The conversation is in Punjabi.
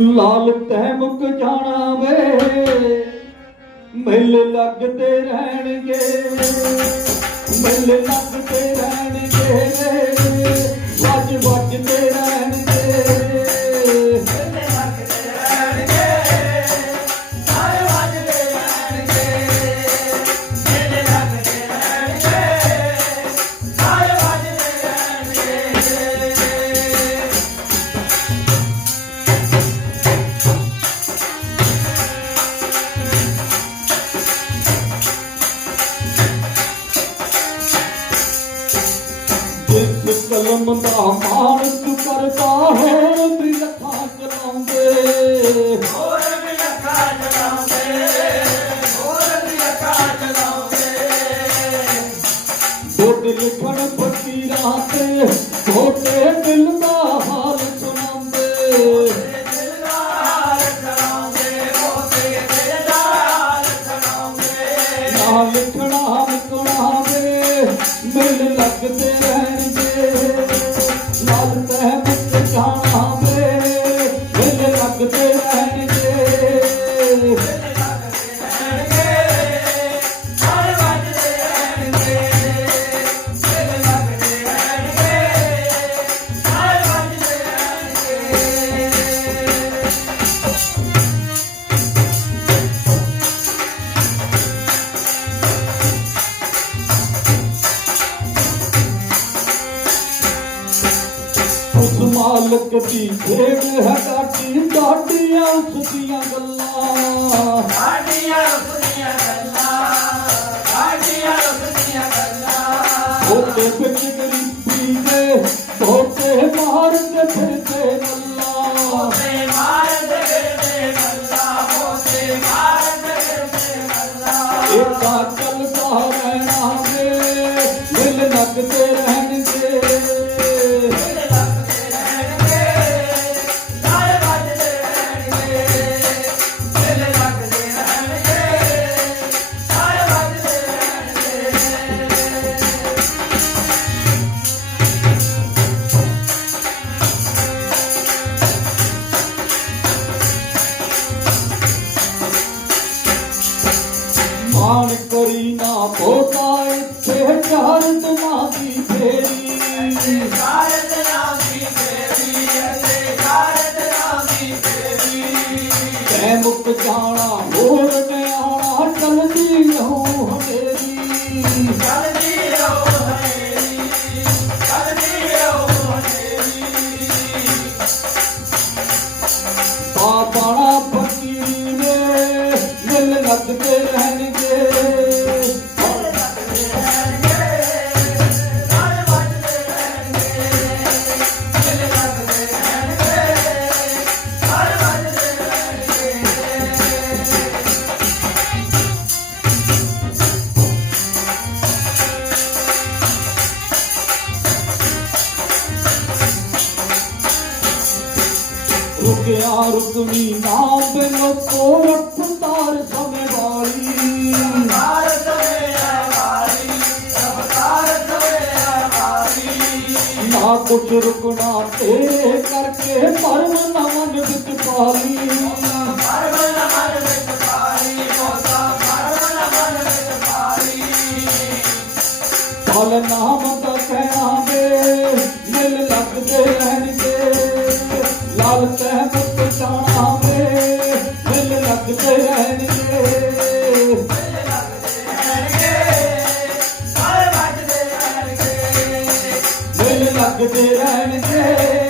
ਲਾਲ ਤੈ ਮੁਕ ਜਾਣਾ ਵੇ ਮਿਲ ਲੱਗਦੇ ਰਹਿਣਗੇ ਮਿਲ ਲੱਗਦੇ ਰਹਿਣਗੇ। ਕਲਮ ਦਾ ਮਾਣ ਤੂੰ ਕਰਦਾ ਹੋਰ ਵੀ ਲੱਖਾਂ ਚਲਾਉਂਦੇ ਹੋਰ ਵੀ ਅੱਖਾਂ ਚਲਾਉਂਦੇ ਹੋਰ ਵੀ ਅੱਖਾਂ ਚਲਾਉਂਦੇ ਬੁੱਧ ਲਿਖਣ ਫਕੀਰਾਂ ਤੇ ਛੋਟੇ ਦਿਲ ਦਾ ਹਾਲ ਸੁਣਾਉਂਦੇ। ਲਿਖਣਾ ਲਿਖਣਾ ਵੇ ਮਿਲ ਲੱਗਦੇ ਰਹਿਣਗੇ ਮਾਲਕ ਦੀ ਖੇਡ ਹੈ ਡਾਟੀ ਡਾਟੀਆਂ ਉਸ ਦੀਆਂ ਗੱਲਾਂ। ਸਾਡੀਆਂ ਉਸਦੀਆਂ ਗੱਲਾਂ ਸਾਡੀਆਂ ਉਸਦੀਆਂ ਗੱਲਾਂ। ਉਹਦੇ ਵਿੱਚ ਗਰੀਬੀ ਦੇ ਧੋਤੇ ਮਾਰ ਕੇ ਫਿਰਦੇ ਗੱਲਾਂ। ਤੇ ਮਾਰਦੇ ਫਿਰਦੇ ਗੱਲਾਂ ਹੋਤੇ ਮਾਰਦੇ ਫਿਰਦੇ ਗੱਲਾਂ। ਏਕਾ ਚੱਲਦਾ ਰਹਿਣਾ ਵੇ ਮਿਲ ਲੱਗਦੇ ਰਹਿਣਗੇ ਮਾਣ ਕਰੀ ਨਾ ਪੋਤਾ ਇੱਥੇ ਚਾਰਤ ਨਾ ਦੀ ਫੇਰੀ ਕਾਰਤ ਨਾਮ ਦੀ ਫੇਰੀ ਅਤੇ ਕਾਰਤ ਨਾਮ ਦੀ ਫੇਰੀ ਤੈ ਮੁੱਕ ਜਾਣਾ ਹੋਰ ਨਿਆਣਾ ਚਲਦੀ ਰਹੋ ਹਨੇਰੀ ਚਲਦੀ ਰਹੋ ਹਨੇਰੀ ਚਲਦੀ ਰਹੋ ਹਨੇਰੀ ਬਾਬਾਣਾ ਫਕੀਰੀ ਨੇ ਰੁਕਿਆ ਰੁਕਵੀ ਨਾ ਬਿਨੋ ਕੋ ਰਫਤਾਰ ਸਮੇਂ ਵਾਲੀ। ਨਾ ਕੁਛ ਰੁਕਣਾ ਤੇਰੇ ਕਰਕੇ ਪਰਮ ਨਾ ਮਨ ਵਿੱਚ ਪਾਲੀ ਫਲ ਨਾਮ ਦਾ ਕਹਿਣਾ ਵੇ ਮਿਲ ਲੱਗਦੇ ਰਹਿਣਗੇ। ਲਾਲ ਤਹਿ ਮੁੱਕ ਜਾਣਾ ਵੇ ਮਿਲ ਲੱਗਦੇ ਰਹਿਣਗੇ। ਮਿਲ ਲੱਗਦੇ ਰਹਿਣਗੇ।